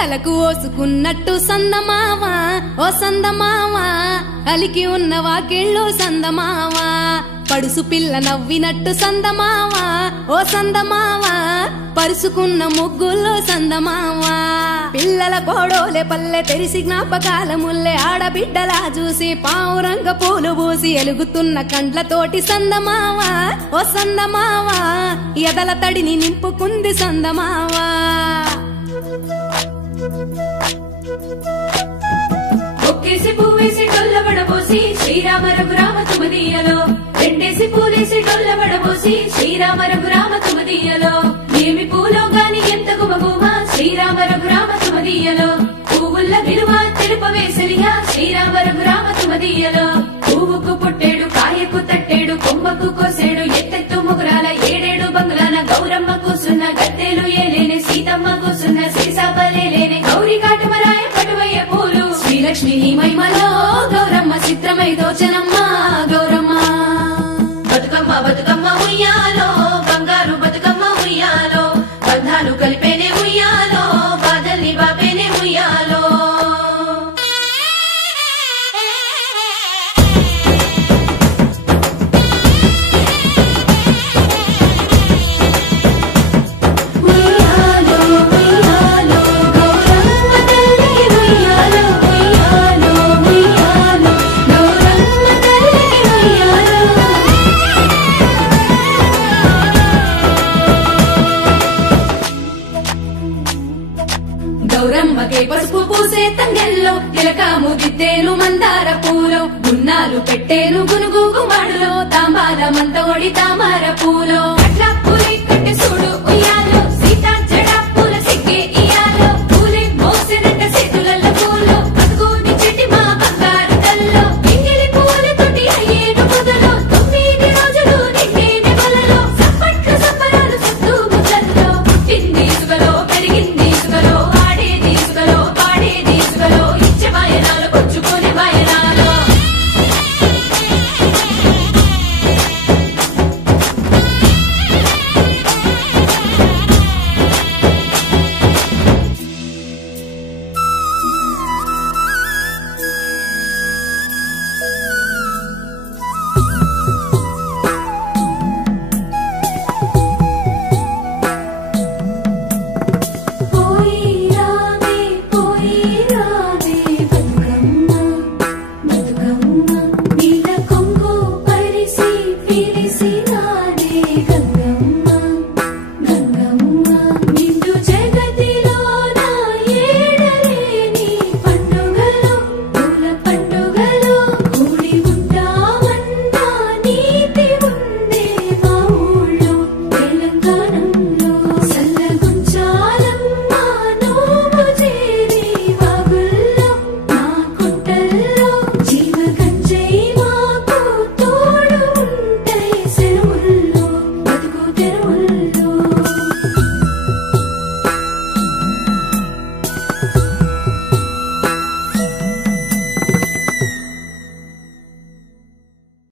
తలకు ఓసుకున్నట్టు సందమావా ఓ సందమావా అలికి ఉన్న వాకిళ్ళు సందమావా పడుసు పిల్ల నవ్వినట్టు సందమావా ఓ సందమావా పరుసుకున్న ముగ్గుల్లో సందమావా పిల్లల కోడోలే పల్లె తెరిసి జ్ఞాపకాల ముల్లె ఆడబిడ్డలా చూసి పావురంగ పూలు పూసి ఎలుగుతున్న కండ్లతోటి సందమావా ఓ సందమావా ఎదల తడిని నింపుకుంది సందమావా ఒక్కేసి పువ్వేసి డొల్లబడబోసి శ్రీరామ రఘురామ తుమదీయలో రెండేసి పూలేసి డొల్లబడబోసి శ్రీరామ రఘురామ తుమదీయలో ఏమి పూలో గాని ఎంత గుమగుమ శ్రీరామ రఘురామ తుమదీయలో పువ్వుల్ల విలువ తెలుపవేసలిగా శ్రీరామ రఘురామ తుమదీయలో పువ్వుకు పుట్టేడు కాయకు తట్టేడు కొమ్మకు కోసేడు ఎత్తెత్తు ముగురాల ఏడేడు బంగ్లాన గౌరమ్మ కూసున్న గద్దెలు ఏలేనే సీతమ్మ కూసున్న సీసాపలేలేనే గౌరీ కాటమరాయ పటువయ్య పూలు శ్రీలక్ష్మి నీ మహిమలో గౌరమ్మ చిత్రమై దోచనమ్మ గౌరమ్మ బతుకమ్మ బతుకమ్మ ఉయ్యాలో బంగారు బతుకమ్మ ఉయ్యాలో బంధాలు కలిపేనే ఉయ్యాలో బాధల్ని బాపేనే ఉయ్యాలో గౌరమ్మకే పసుపు పూసే తంగెల్లో తిలక ముదిద్దేను మందార పూలో గున్నాలు పెట్టేను గునుగు గుమాడులో తాంబాల మంతోడి తామర పూలో అట్లా పూలే